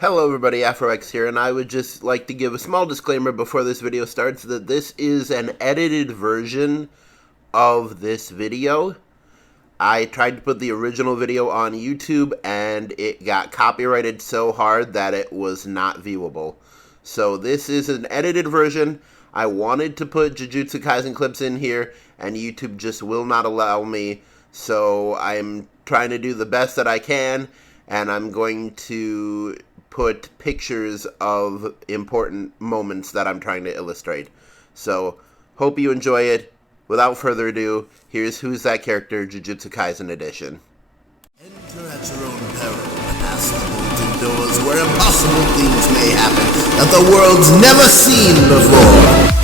Hello everybody, Afro here, and I would just like to give a small disclaimer before this video starts that this is an edited version of this video. I tried to put the original video on YouTube and it got copyrighted so hard that it was not viewable. So this is an edited version. I wanted to put Jujutsu Kaisen clips in here and YouTube just will not allow me. So I'm trying to do the best that I can, and I'm going to put pictures of important moments that I'm trying to illustrate. So, hope you enjoy it. Without further ado, here's Who's That Character, Jujutsu Kaisen Edition. Enter at your own peril, past the bolted doors where impossible things may happen that the world's never seen before.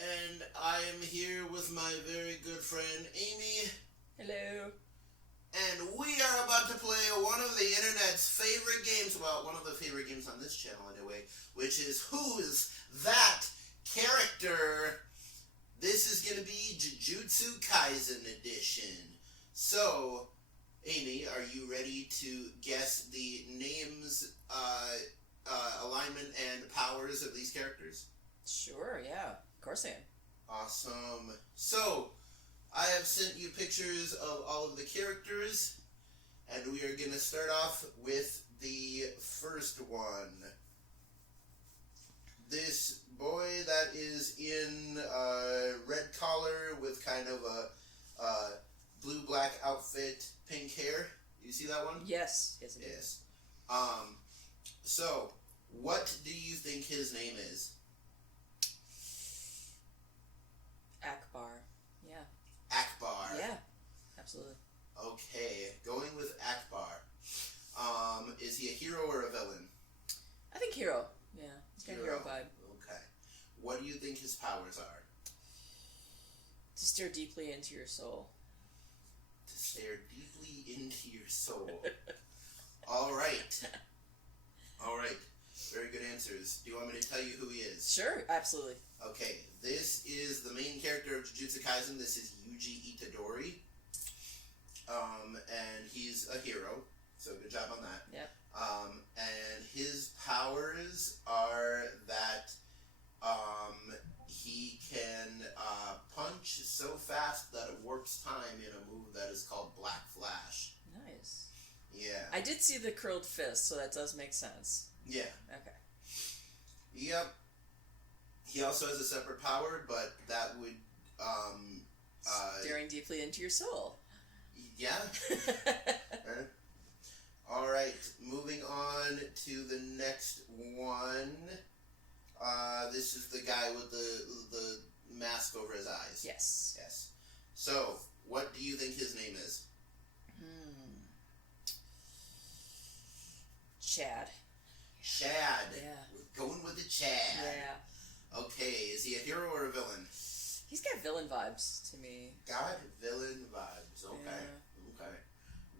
And I am here with my very good friend Amy. Hello. And we are about to play one of the internet's favorite games, well, one of the favorite games on this channel anyway, which is Who's That Character? This is going to be Jujutsu Kaisen Edition. So, Amy, are you ready to guess the names, alignment, and powers of these characters? Sure, yeah. Of course I am. Awesome. So, I have sent you pictures of all of the characters, and we are going to start off with the first one. This boy that is in red collar with kind of a blue-black outfit, pink hair. You see that one? Yes. Yes, I do. Yes. So, what do you think his name is? Akbar. Yeah. Akbar. Yeah. Absolutely. Okay, going with Akbar. Is he a hero or a villain? I think hero. Yeah. He's got a hero vibe. Okay. What do you think his powers are? To stare deeply into your soul. To stare deeply into your soul. All right. All right. Very good answers. Do you want me to tell you who he is? Sure, absolutely. Okay, this is the main character of Jujutsu Kaisen. This is Yuji Itadori. And he's a hero, so good job on that. Yep. And his powers are that he can punch so fast that it warps time in a move that is called Black Flash. Nice. Yeah. I did see the curled fist, so that does make sense. Yeah. Okay. Yep. He also has a separate power, but that would Staring deeply into your soul. Yeah. All right. Moving on to the next one. This is the guy with the mask over his eyes. Yes. Yes. So, what do you think his name is? Chad. Chad. Yeah. We're going with the Chad. Yeah. Okay. Is he a hero or a villain? He's got villain vibes to me. God, villain vibes. Okay. Yeah. Okay.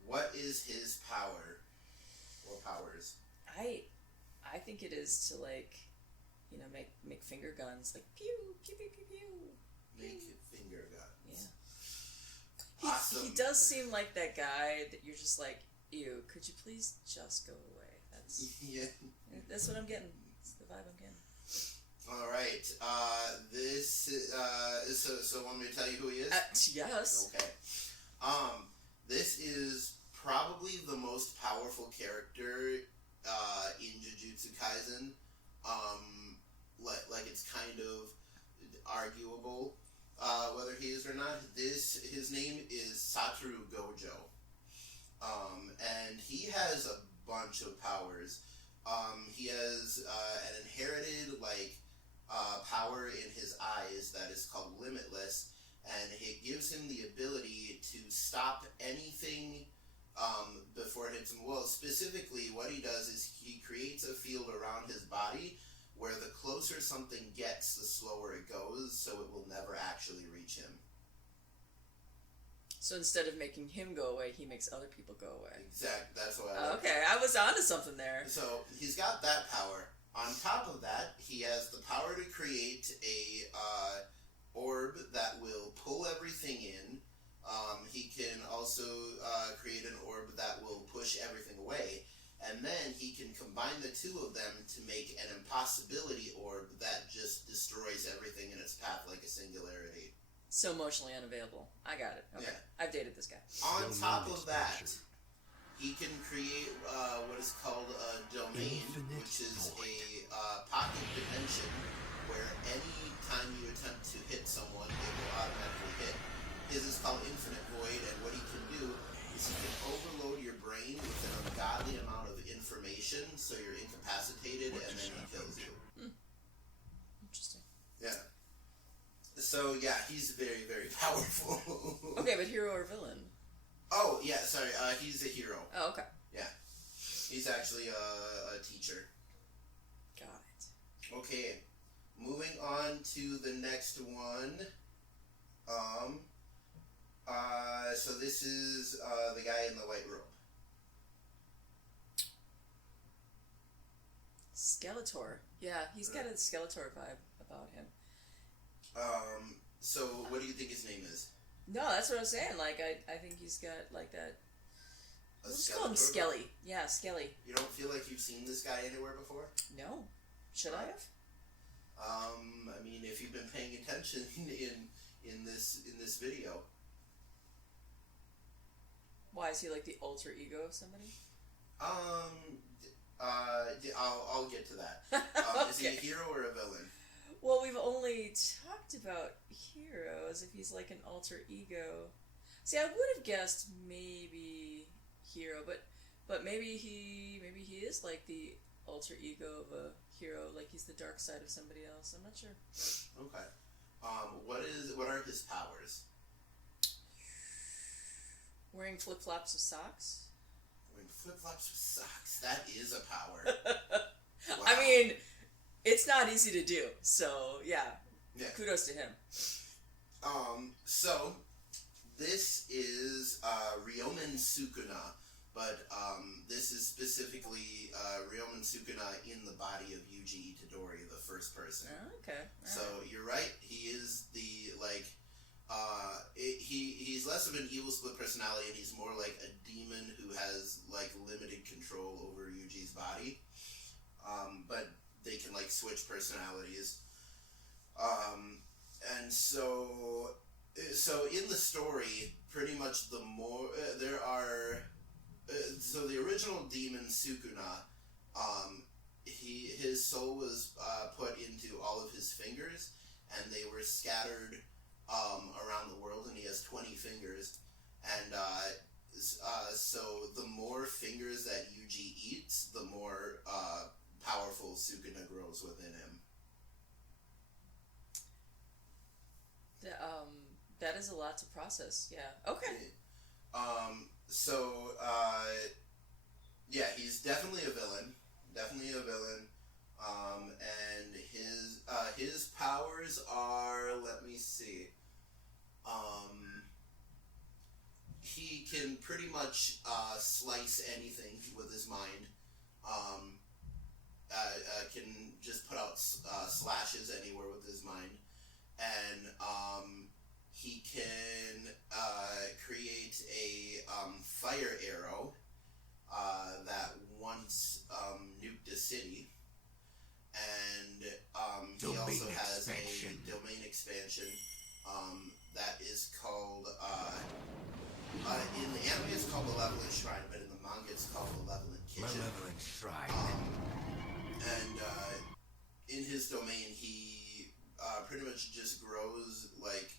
What is his power? Or powers? I think it is to make finger guns like pew pew pew pew pew. Make finger guns. Yeah. Awesome. He does seem like that guy that you're just like, ew, could you please just go away? That's what I'm getting. That's the vibe I'm getting. All right. So want me to tell you who he is? Yes. Okay. This is probably the most powerful character in Jujutsu Kaisen. Like it's kind of arguable whether he is or not. His name is Satoru Gojo. And he has a bunch of powers. He has an inherited power in his eyes that is called Limitless, and it gives him the ability to stop anything Well, specifically, what he does is he creates a field around his body where the closer something gets, the slower it goes, so it will never actually reach him. So instead of making him go away, he makes other people go away. Exactly. That's what I like. Okay, I was onto something there. So he's got that power. On top of that, he has the power to create a orb that will pull everything in. He can also create an orb that will push everything away. And then he can combine the two of them to make an impossibility orb that just destroys everything in its path like a singularity. So emotionally unavailable. I got it. Okay. Yeah. I've dated this guy. On top of that, he can create what is called a domain, which is a pocket dimension where any time you attempt to hit someone, it will automatically hit. His is called Infinite Void, and what he can do is he can overload your brain with an ungodly amount of information, so you're incapacitated, and then he kills you. Interesting. Yeah. So, yeah, he's very, very powerful. Okay, but hero or villain? Oh, yeah, sorry, he's a hero. Oh, okay. Yeah. He's actually a teacher. Got it. Okay, moving on to the next one. So this is the guy in the white robe. Skeletor. Yeah, he's got a Skeletor vibe about him. So what do you think his name is? No, that's what I was saying. Like, I think he's got, like, that... Let's call him Skelly. Yeah, Skelly. You don't feel like you've seen this guy anywhere before? No. Should I have? I mean, if you've been paying attention in this video. Why, is he like the alter ego of somebody? I'll get to that. Okay. Is he a hero or a villain? Well, we've only talked about heroes. If he's like an alter ego, see, I would have guessed maybe hero, but maybe he is like the alter ego of a hero, like he's the dark side of somebody else. I'm not sure. Okay. What are his powers? Wearing flip-flops with socks? Wearing flip-flops with socks. That is a power. Wow. I mean, it's not easy to do, so yeah. Kudos to him. So this is Ryomen Sukuna, but this is specifically Ryomen Sukuna in the body of Yuji Itadori, the first person. Oh, okay. So you're right. He is the he's less of an evil split personality, and he's more like a demon who has like limited control over Yuji's body. But they can like switch personalities. And so in the story, pretty much the more there are. So the original demon Sukuna, his soul was put into all of his fingers, and they were scattered around the world, and he has 20 fingers. And so the more fingers that Yuji eats, the more powerful Sukuna grows within him. That is a lot to process. Yeah. Okay. Yeah, he's definitely a villain. Definitely a villain. And his powers are, let me see. He can pretty much slice anything with his mind. Can just put out slashes anywhere with his mind. And he can create a fire arrow that once nuked a city. And he also has a domain expansion that is called, in the anime it's called Malevolent Shrine, but in the manga it's called Malevolent Kitchen. Malevolent Shrine. And in his domain, he pretty much just grows like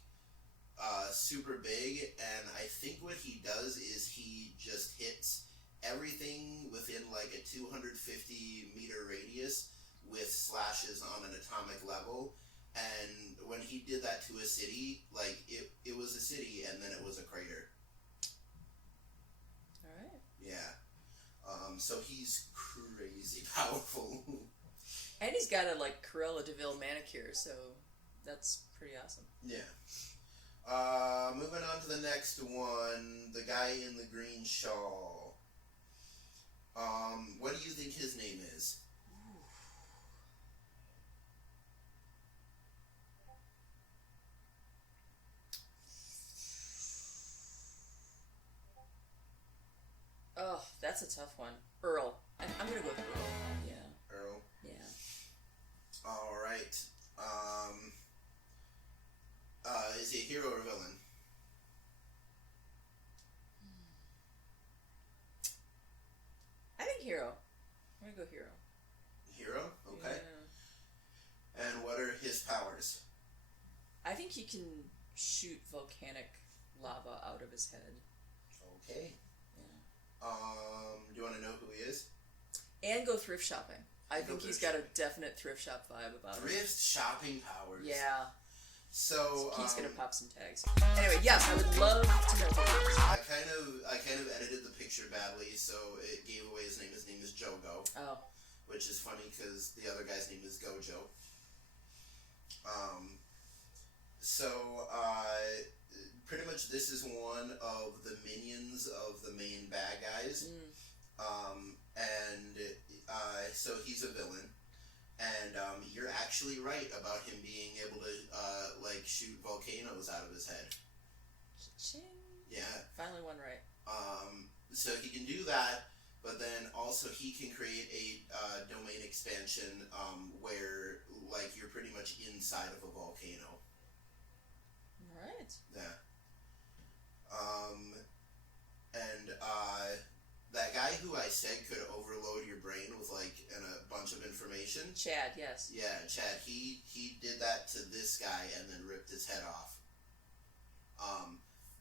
super big, and I think what he does is he just hits everything within like a 250 meter radius with slashes on an atomic level. And when he did that to a city, like it was a city, and then it was a crater. All right. Yeah. So he's crazy powerful. And he's got a, like, Cruella de Vil manicure, so that's pretty awesome. Yeah. Moving on to the next one, the guy in the green shawl. What do you think his name is? Oh, that's a tough one. Earl. I'm gonna go with Earl. Yeah. Earl? Yeah. Alright. Is he a hero or villain? I think hero. I'm gonna go hero. Hero? Okay. Yeah. And what are his powers? I think he can shoot volcanic lava out of his head. Okay. Yeah. Do you want to know who he is? And go thrift shopping. I think he's got a definite thrift shop vibe about him. Thrift shopping powers. Yeah. So he's gonna pop some tags. Anyway, yes, I would love to know who it is. I kind of edited the picture badly, so it gave away his name. His name is Jogo. Oh. Which is funny because the other guy's name is Gojo. Pretty much this is one of the minions of the main bad guys. So he's a villain. And you're actually right about him being able to like shoot volcanoes out of his head. Cha-ching. Yeah. Finally one right. So he can do that, but then also he can create a domain expansion where like you're pretty much inside of a volcano. Right. Yeah. That guy who I said could overload your brain with like a bunch of information. Chad, yes. Yeah, Chad. He did that to this guy and then ripped his head off.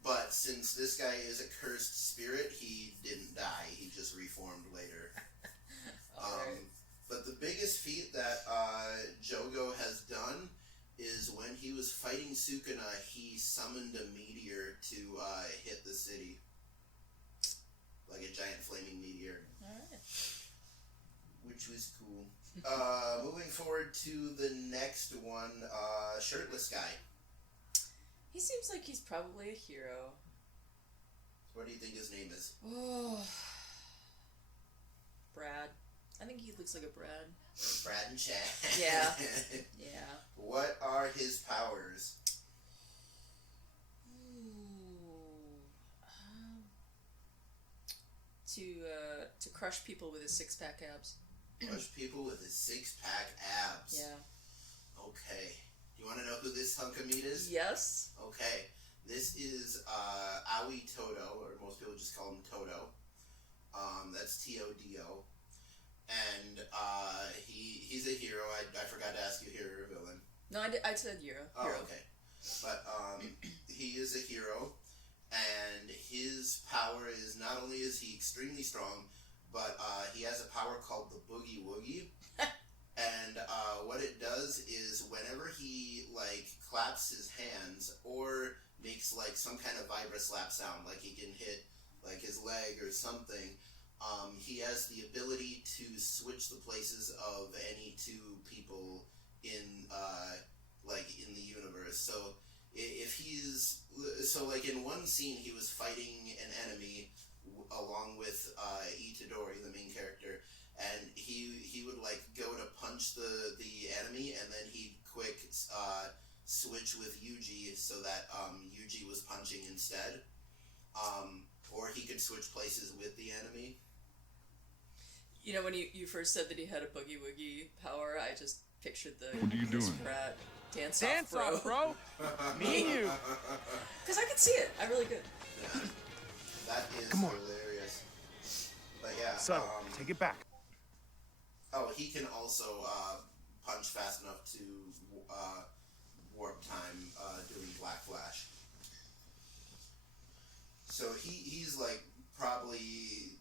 But since this guy is a cursed spirit, he didn't die. He just reformed later. Right. But the biggest feat that Jogo has done is when he was fighting Sukuna, he summoned a meteor to hit the city. Like a giant flaming meteor. Alright. Which was cool. Moving forward to the next one, shirtless guy. He seems like he's probably a hero. What do you think his name is? Oh. Brad. I think he looks like a Brad. Brad and Chad. Yeah. Yeah. What are his powers? To crush people with his six-pack abs. Crush people with his six-pack abs. Yeah. Okay. You want to know who this hunk of meat is? Yes. Okay. This is Aoi Todo, or most people just call him Todo. That's Todo. And he's a hero. I forgot to ask you, hero or villain. No, I said hero. Oh, Hero. okay. But he is a hero, and his power is not only is he extremely strong, but he has a power called the Boogie Woogie. And what it does is whenever he like claps his hands or makes like some kind of vibra slap sound, like he can hit like his leg or something, he has the ability to switch the places of any two people in in the universe. So if he's like in one scene he was fighting an enemy along with Itadori, the main character, and he would like go to punch the enemy, and then he'd quick switch with Yuji so that Yuji was punching instead, or he could switch places with the enemy. You know, when you first said that he had a Boogie Woogie power, I just pictured the What are you Chris doing? Pratt dance Off, bro. Me and you. Because I could see it. I really could. Yeah. That is Come on. hilarious. But yeah. So, take it back. Oh, he can also punch fast enough to warp time doing Black Flash. So he's like probably...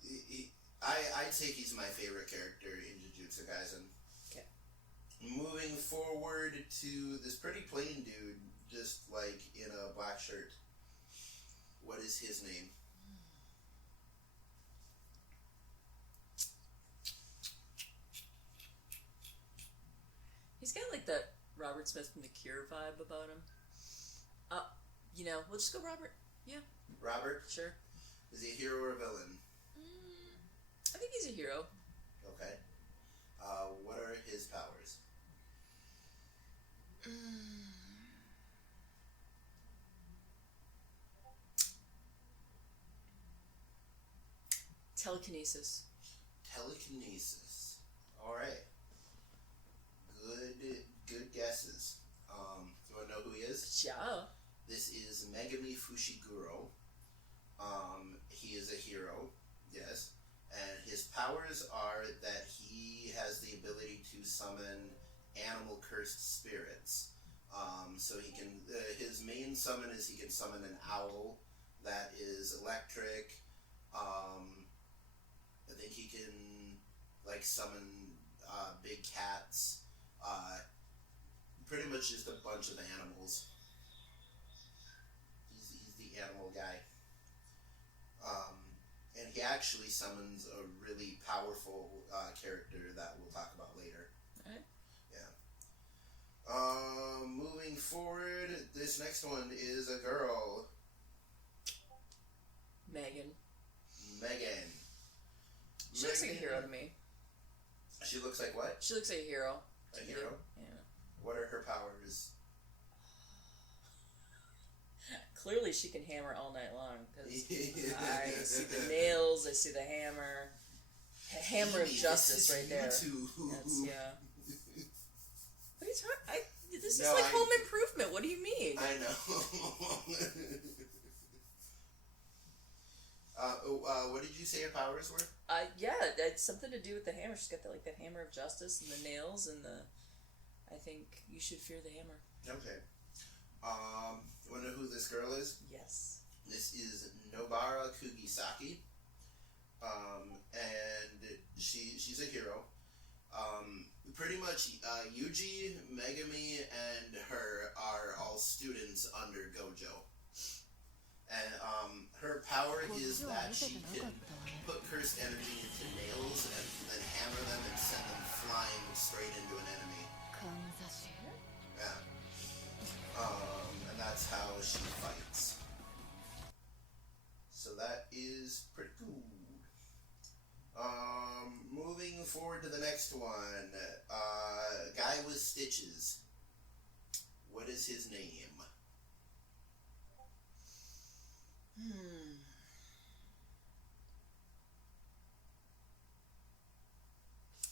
I'd say he's my favorite character in Jujutsu Kaisen. Okay. Moving forward to this pretty plain dude, just like in a black shirt. What is his name? got like that Robert Smith from The Cure vibe about him. We'll just go Robert. Yeah. Robert? Sure. Is he a hero or a villain? I think he's a hero. Okay. What are his powers? Telekinesis. Telekinesis. All right. Good guesses. You want to know who he is? Yeah. This is Megami Fushiguro. He is a hero, yes. And his powers are that he has the ability to summon animal cursed spirits. So he can, his main summon is he can summon an owl that is electric. I think he can, like, summon big cats. Pretty much just a bunch of animals. He's the animal guy. And he actually summons a really powerful character that we'll talk about later. Alright. Yeah. Moving forward, this next one is a girl. Megan. She looks like a hero to me. She looks like what? She looks like a hero. A hero? Yeah. What are her powers? Clearly she can hammer all night long, because I see the nails, I see the hammer. Hammer of justice right there. That's, yeah. What are you talking? This is like Home Improvement. What do you mean? I know. What did you say her powers were? Yeah, it's something to do with the hammer. She's got the hammer of justice and the nails and the. I think you should fear the hammer. Okay. You want to know who this girl is? Yes. This is Nobara Kugisaki. And she's a hero. Pretty much, Yuji, Megami, and her are all students under Gojo. And her power is that she can put cursed energy into nails and then hammer them and send them flying straight into an enemy. Yeah. And that's how she fights. So that is pretty cool. Moving forward to the next one. Guy with stitches. What is his name?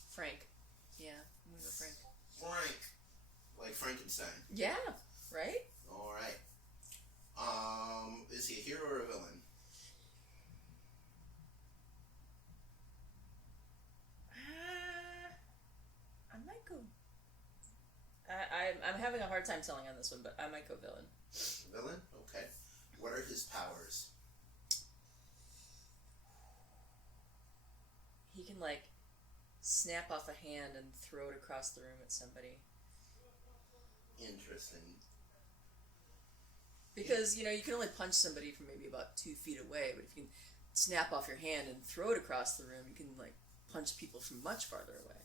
Frank. Yeah, I'm gonna go Frank. Frank. Like Frankenstein. Yeah, right? Alright. Is he a hero or a villain? I might go. I'm having a hard time telling on this one, but I might go villain. Villain? Okay. What are his powers? He can, snap off a hand and throw it across the room at somebody. Interesting. Because, you can only punch somebody from maybe about 2 feet away, but if you can snap off your hand and throw it across the room, you can, punch people from much farther away.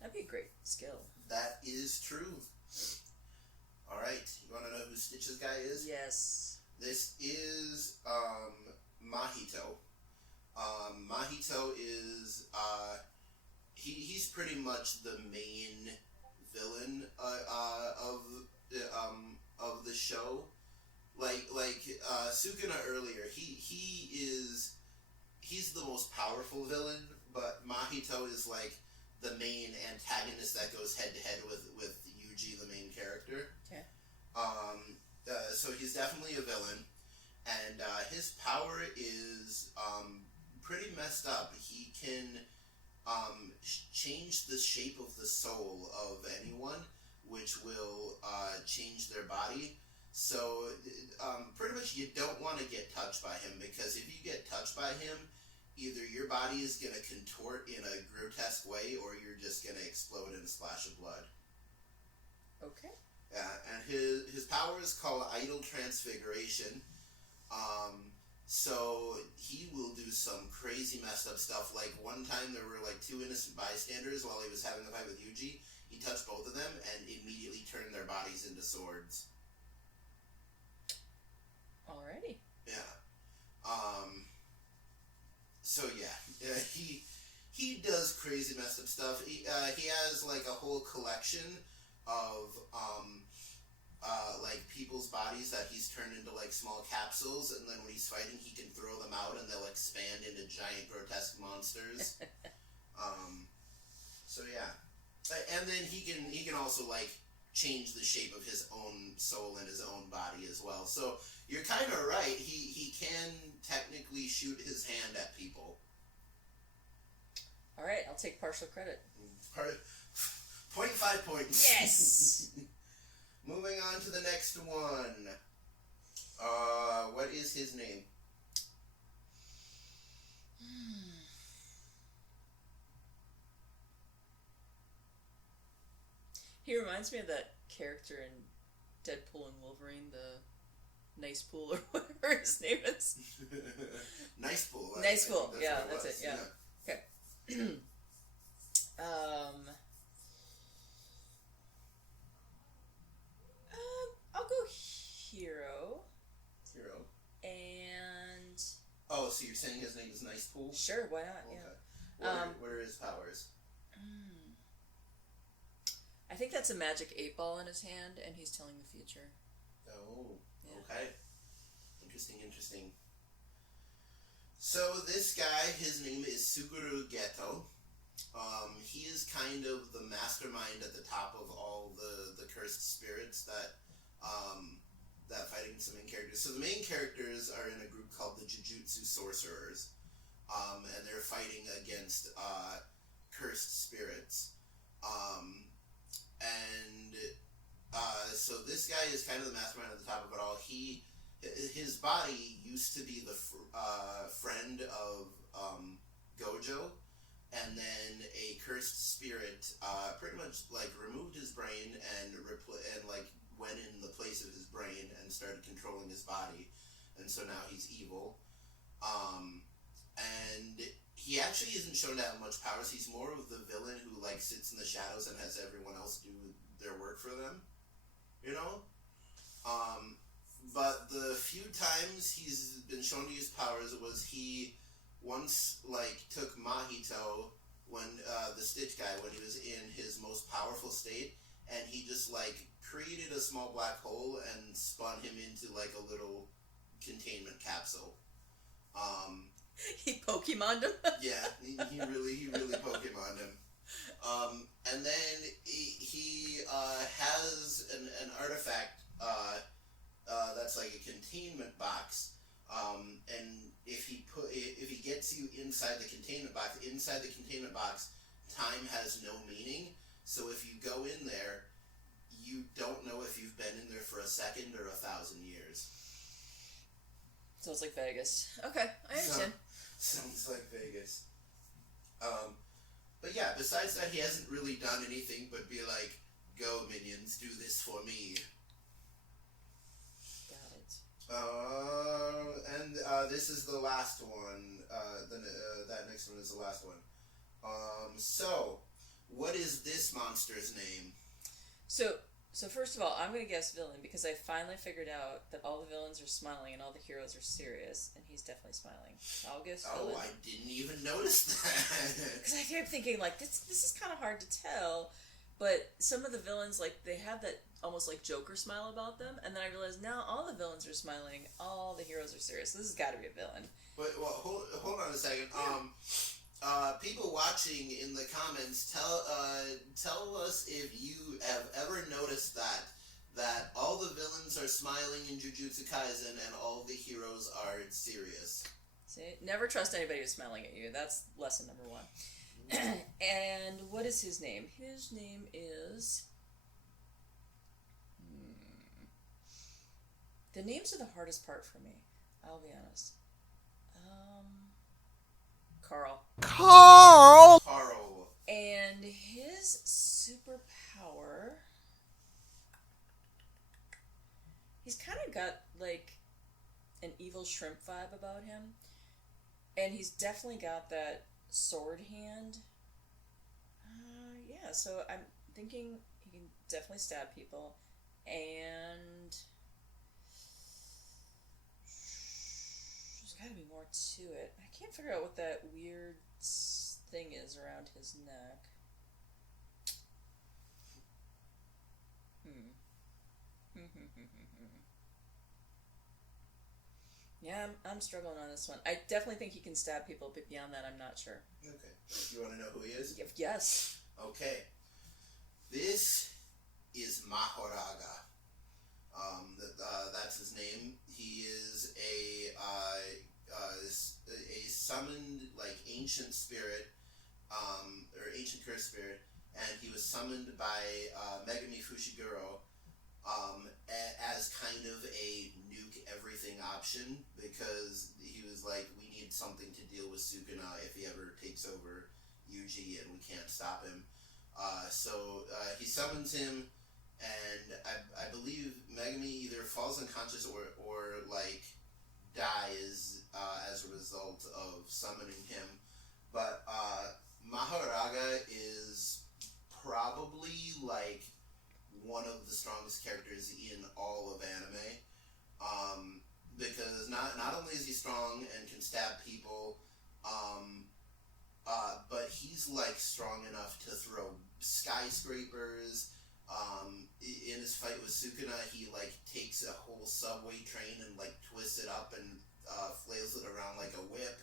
That'd be a great skill. That is true. Alright, you want to know who Stitch's guy is? Yes. This is, Mahito. Mahito is, he's pretty much the main villain, of the show. Like Sukuna earlier, he's the most powerful villain, but Mahito is the main antagonist that goes head to head with Yuji, the main character. Okay. So he's definitely a villain, and his power is pretty messed up. He can change the shape of the soul of anyone, which will change their body. So pretty much you don't want to get touched by him, because if you get touched by him, either your body is going to contort in a grotesque way, or you're just going to explode in a splash of blood. Okay. Yeah, and his power is called Idle Transfiguration. So he will do some crazy messed up stuff. Like one time there were like 2 innocent bystanders while he was having a fight with Yuji. He touched both of them and immediately turned their bodies into swords. Alrighty. Yeah. So yeah, he does crazy messed up stuff. He has like a whole collection of like people's bodies that he's turned into like small capsules, and then when he's fighting, he can throw them out, and they'll expand into giant grotesque monsters. So yeah, and then he can also like change the shape of his own soul and his own body as well. So you're kind of right. He can technically shoot his hand at people. All right, I'll take partial credit. 0.5 points. Yes. Moving on to the next one. What is his name? He reminds me of that character in Deadpool and Wolverine, the Nice Pool or whatever his name is. Nice Pool. Nice Pool. Yeah, that's it. Yeah. Okay. I'll go Hero. Hero. And oh, so you're saying his name is Nice Pool? Sure, why not? Okay. Yeah. What are his powers? I think that's a magic 8-ball in his hand, and he's telling the future. Oh, yeah. Okay. Interesting. So this guy, his name is Suguru Geto. He is kind of the mastermind at the top of all the cursed spirits that fighting some main characters. So the main characters are in a group called the Jujutsu Sorcerers, and they're fighting against cursed spirits. So this guy is kind of the mastermind at the top of it all. His body used to be the friend of Gojo, and then a cursed spirit pretty much like removed his brain and like went in the place of his brain and started controlling his body, and so now he's evil. And he actually isn't shown to have much powers. He's more of the villain who like sits in the shadows and has everyone else do their work for them, you know. But the few times he's been shown to use powers was he once like took Mahito when the Stitch guy when he was in his most powerful state, and he just like created a small black hole and spun him into like a little containment capsule. He Pokemoned him? Yeah, he really Pokemoned him. And then he has an artifact that's like a containment box. And if he gets you inside the containment box, time has no meaning. So if you go in there, you don't know if you've been in there for a second or 1,000 years. Sounds like Vegas. Okay, I understand. Sounds like Vegas. But yeah, besides that, he hasn't really done anything but be like, "Go minions, do this for me." Got it. And this is the last one. That next one is the last one. So, what is this monster's name? So first of all, I'm going to guess villain because I finally figured out that all the villains are smiling and all the heroes are serious, and he's definitely smiling. I'll guess villain. Oh, I didn't even notice that. Because I kept thinking, like, this is kind of hard to tell, but some of the villains, like, they have that almost like Joker smile about them, and then I realized now all the villains are smiling, all the heroes are serious. So this has got to be a villain. But well, hold on a second. People watching in the comments, tell us if you have ever noticed that all the villains are smiling in Jujutsu Kaisen and all the heroes are serious. See, never trust anybody who's smiling at you. That's lesson number 1. And what is his name? His name is... The names are the hardest part for me. I'll be honest. Carl. And his superpower... He's kind of got, like, an evil shrimp vibe about him. And he's definitely got that sword hand. Yeah, so I'm thinking he can definitely stab people. And there's got to be more to it. I can't figure out what that weird thing is around his neck. Yeah, I'm struggling on this one. I definitely think he can stab people, but beyond that, I'm not sure. Okay. You want to know who he is? Yes. Okay. This is Mahoraga. That's his name. He is a summoned, like, ancient spirit, or ancient curse spirit, and he was summoned by Megami Fushiguro as kind of a nuke everything option, because he was like, we need something to deal with Sukuna if he ever takes over Yuji and we can't stop him. So he summons him, and I believe Megami either falls unconscious or like dies as a result of summoning him. But Mahoraga is probably like one of the strongest characters in all of anime, because not only is he strong and can stab people, but he's like strong enough to throw skyscrapers. In his fight with Sukuna, he like takes a whole subway train and like twists it up and flails it around like a whip.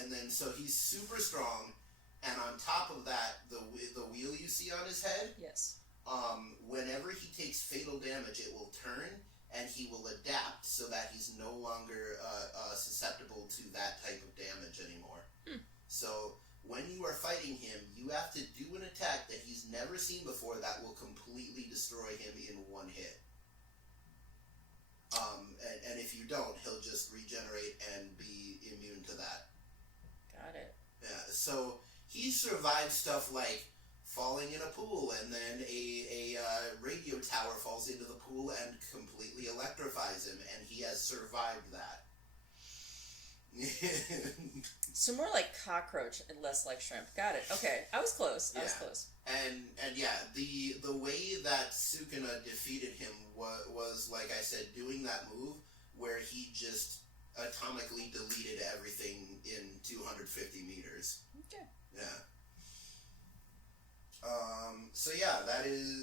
And then so he's super strong, and on top of that, the wheel you see on his head, Yes. whenever he takes fatal damage, it will turn and he will adapt so that he's no longer susceptible to that type of damage anymore. So when you are fighting him, you have to do an attack that he's never seen before that will completely destroy him in one hit. And if you don't, he'll just regenerate and be immune to that. Got it. Yeah, so he survived stuff like falling in a pool, and then a radio tower falls into the pool and completely electrifies him, and he has survived that. So more like cockroach and less like shrimp. Got it. Okay, I was close. I was close. And yeah, the way that Sukuna defeated him was like I said, doing that move where he just atomically deleted everything in 250 meters. Okay. Yeah. So yeah,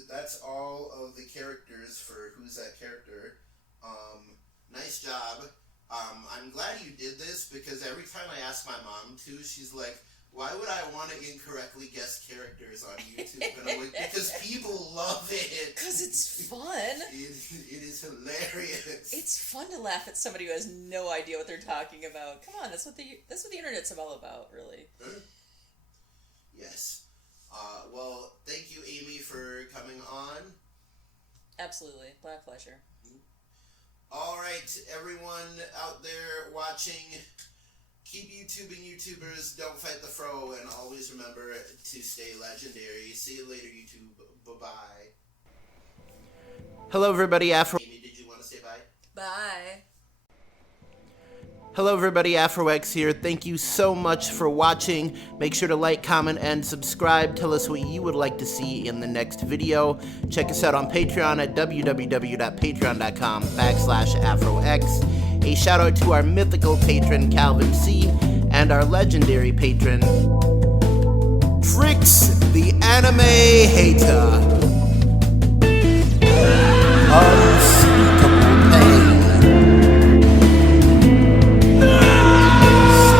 that's all of the characters for Who's That Character. Nice job. I'm glad you did this, because every time I ask my mom to, she's like, why would I want to incorrectly guess characters on YouTube? And I'm like, because people love it. Because it's fun. It is hilarious. It's fun to laugh at somebody who has no idea what they're talking about. Come on, that's what the internet's all about, really. Yes. Well, thank you, Amy, for coming on. Absolutely. My pleasure. All right, everyone out there watching, keep YouTubing YouTubers, don't fight the fro, and always remember to stay legendary. See you later, YouTube. Bye-bye. Hello, everybody. Amy, did you want to say bye? Bye. Hello, everybody. AfroX here. Thank you so much for watching. Make sure to like, comment, and subscribe. Tell us what you would like to see in the next video. Check us out on Patreon at www.patreon.com/AfroX. A shout out to our mythical patron, Calvin C., and our legendary patron, Trix, the anime hater. Unspeakable pain.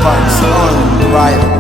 Sparks unbridled